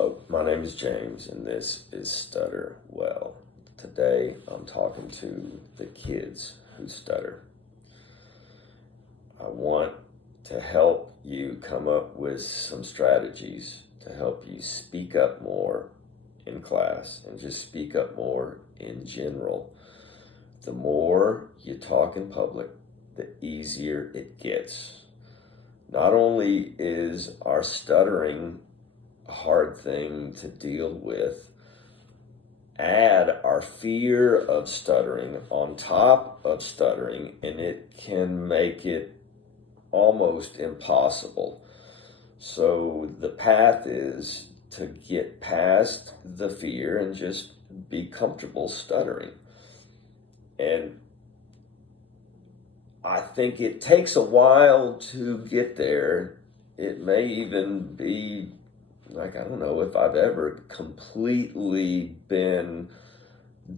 Hello, my name is James, and this is Stutter Well. Today, I'm talking to the kids who stutter. I want to help you come up with some strategies to help you speak up more in class and just speak up more in general. The more you talk in public, the easier it gets. Not only is our stuttering a hard thing to deal with, add our fear of stuttering on top of stuttering, and it can make it almost impossible. So the path is to get past the fear and just be comfortable stuttering. And I think it takes a while to get there. It may even be I don't know if I've ever completely been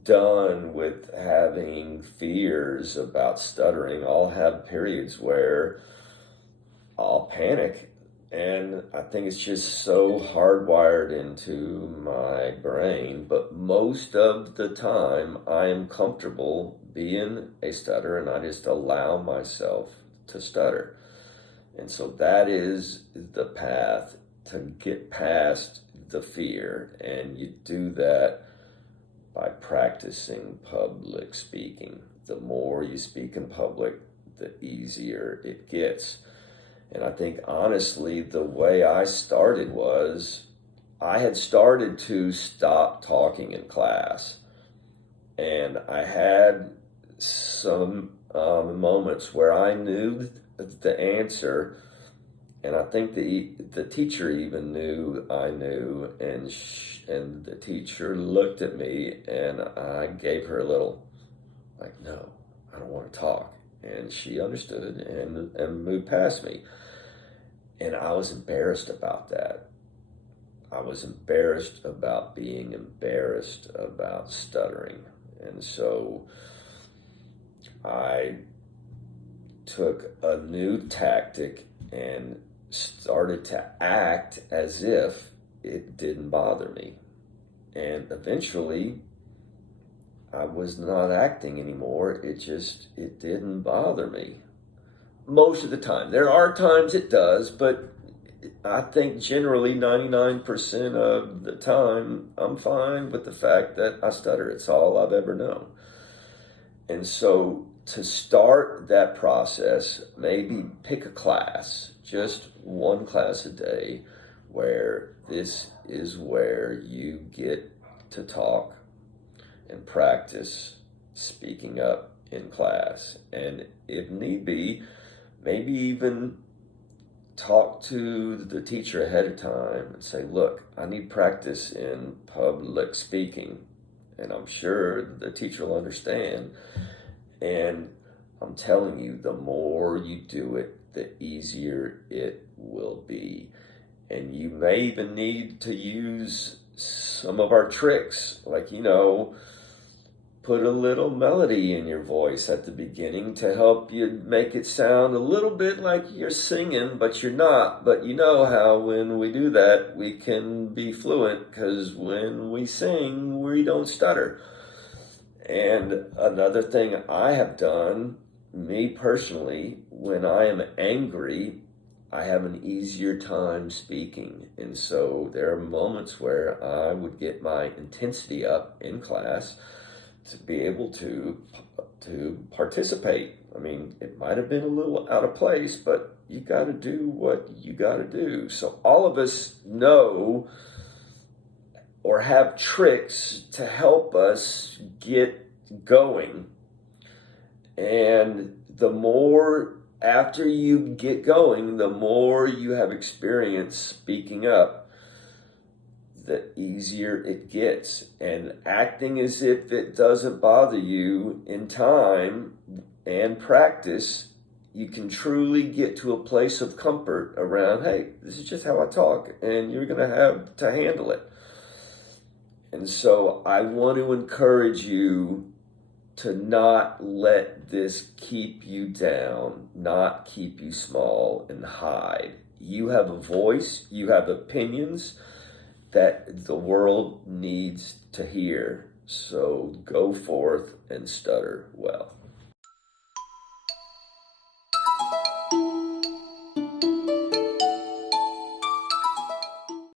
done with having fears about stuttering. I'll have periods where I'll panic, and I think it's just so hardwired into my brain. But most of the time, I am comfortable being a stutterer, and I just allow myself to stutter. And so that is the path to get past the fear, and you do that by practicing public speaking. The more you speak in public, the easier it gets. And I think honestly, the way I started was I had started to stop talking in class, and I had some moments where I knew the answer. And I think the teacher even knew I knew, and the teacher looked at me, and I gave her a little, no, I don't want to talk. And she understood and moved past me. And I was embarrassed about that. I was embarrassed about being embarrassed about stuttering. And so I took a new tactic and started to act as if it didn't bother me. And eventually, I was not acting anymore. It didn't bother me. Most of the time. There are times it does, but I think generally 99% of the time, I'm fine with the fact that I stutter. It's all I've ever known. And so to start that process, maybe pick a class, just one class a day, where this is where you get to talk and practice speaking up in class. And if need be, maybe even talk to the teacher ahead of time and say, look, I need practice in public speaking. And I'm sure the teacher will understand. And I'm telling you, the more you do it, the easier it will be. And you may even need to use some of our tricks, put a little melody in your voice at the beginning to help you make it sound a little bit like you're singing, but you're not. But you know how when we do that, we can be fluent, because when we sing, we don't stutter. And another thing I have done, me personally, when I am angry, I have an easier time speaking. And so there are moments where I would get my intensity up in class to be able to participate. I mean, it might have been a little out of place, but you got to do what you got to do. So all of us know or have tricks to help us get going. And the more after you get going, the more you have experience speaking up, the easier it gets. And acting as if it doesn't bother you in time and practice, you can truly get to a place of comfort around, hey, this is just how I talk, and you're going to have to handle it. And so I want to encourage you to not let this keep you down, not keep you small and hide. You have a voice, you have opinions, that the world needs to hear. So go forth and stutter well.